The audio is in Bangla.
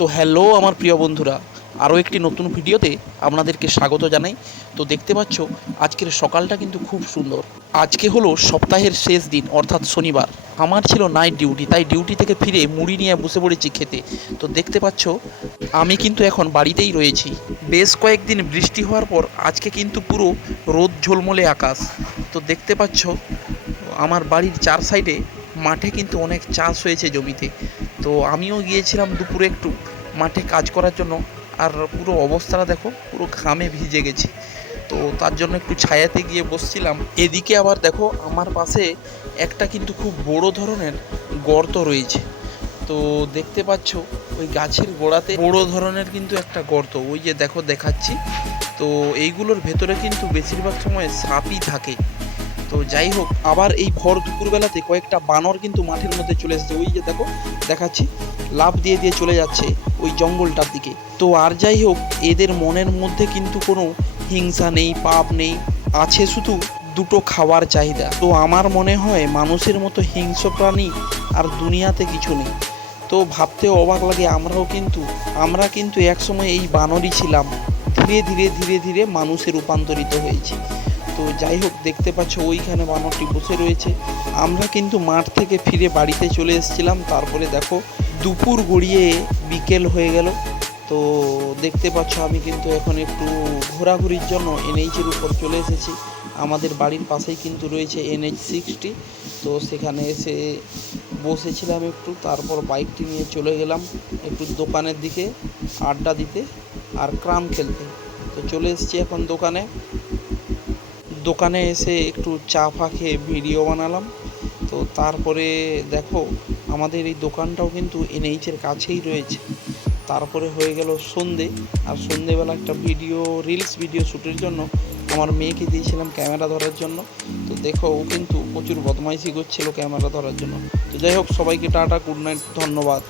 তো হ্যালো আমার প্রিয় বন্ধুরা। আরও একটি নতুন ভিডিওতে আপনাদেরকে স্বাগত জানাই। তো দেখতে পাচ্ছ, আজকের সকালটা কিন্তু খুব সুন্দর। আজকে হলো সপ্তাহের শেষ দিন, অর্থাৎ শনিবার। আমার ছিল নাইট ডিউটি তাই ডিউটি থেকে ফিরে মুড়ি নিয়ে বসে পড়েছি খেতে। তো দেখতে পাচ্ছ, আমি কিন্তু এখন বাড়িতেই রয়েছি। বেশ কয়েকদিন বৃষ্টি হওয়ার পর আজকে কিন্তু পুরো রোদ ঝলমলে আকাশ। তো দেখতে পাচ্ছ, আমার বাড়ির চার সাইডে মাঠে কিন্তু অনেক চাষ হয়েছে জমিতে। তো আমিও গিয়েছিলাম দুপুরে একটু মাঠে কাজ করার জন্য। আর পুরো অবস্থাটা দেখো, পুরো ঘামে ভিজে গেছি। তো তার জন্য একটু ছায়াতে গিয়ে বসছিলাম। এদিকে আবার দেখো, আমার পাশে একটা কিন্তু খুব বড় ধরনের গর্ত রয়েছে। তো দেখতে পাচ্ছ, ওই গাছের গোড়াতে বড় ধরনের কিন্তু একটা গর্ত। ওই যে দেখো, দেখাচ্ছি। তো এইগুলোর ভেতরে কিন্তু বেশিরভাগ সময় সাপই থাকে। তো যাই হোক, আবার এই ভর দুপুরবেলাতে কয়েকটা বানর কিন্তু মাঠের মধ্যে চলে এসেছে। ওই যে দেখো, দেখাচ্ছি লাভ দিয়ে দিয়ে চলে যাচ্ছে ওই জঙ্গলটার দিকে। তো আর যাই হোক, এদের মনের মধ্যে কিন্তু কোনো হিংসা নেই, পাপ নেই, আছে শুধু দুটো খাওয়ার চাহিদা। তো আমার মনে হয় মানুষের মতো হিংস্র প্রাণী আর দুনিয়াতে কিছু নেই। তো ভাবতেও অবাক লাগে, আমরাও কিন্তু, আমরা কিন্তু একসময় এই বানরই ছিলাম। ধীরে ধীরে ধীরে ধীরে মানুষে রূপান্তরিত হয়েছি। তো যাই হোক, দেখতে পাচ্ছ ওইখানে বানরটি বসে রয়েছে। আমরা কিন্তু মাঠ থেকে ফিরে বাড়িতে চলে এসেছিলাম। তারপরে দেখো, দুপুর গড়িয়ে বিকেল হয়ে গেল। তো দেখতে পাচ্ছ আমি কিন্তু এখন একটু ঘোরাঘুরির জন্য এনএইচের উপর চলে এসেছি। আমাদের বাড়ির পাশেই কিন্তু রয়েছে এনএইচ সিক্সটি। তো সেখানে এসে বসেছিলাম একটু। তারপর বাইকটি নিয়ে চলে গেলাম একটু দোকানের দিকে, আড্ডা দিতে আর ক্রাম খেলতে। তো চলে এসেছি এখন দোকানে। দোকানে এসে একটু চা ফা খেয়ে ভিডিও বানালাম। তো তারপরে দেখো, আমাদের এই দোকানটাও কিন্তু এনএইচের কাছেই রয়েছে। তারপরে হয়ে গেল সন্ধে। আর সন্ধেবেলা একটা ভিডিও রিলস ভিডিও শ্যুটের জন্য আমার মেয়েকে দিয়েছিলাম ক্যামেরা ধরার জন্য। তো দেখো, ও কিন্তু প্রচুর বদমাইশি করছিল ক্যামেরা ধরার জন্য। তো যাই হোক, সবাইকে টাটা গুড নাইট ধন্যবাদ।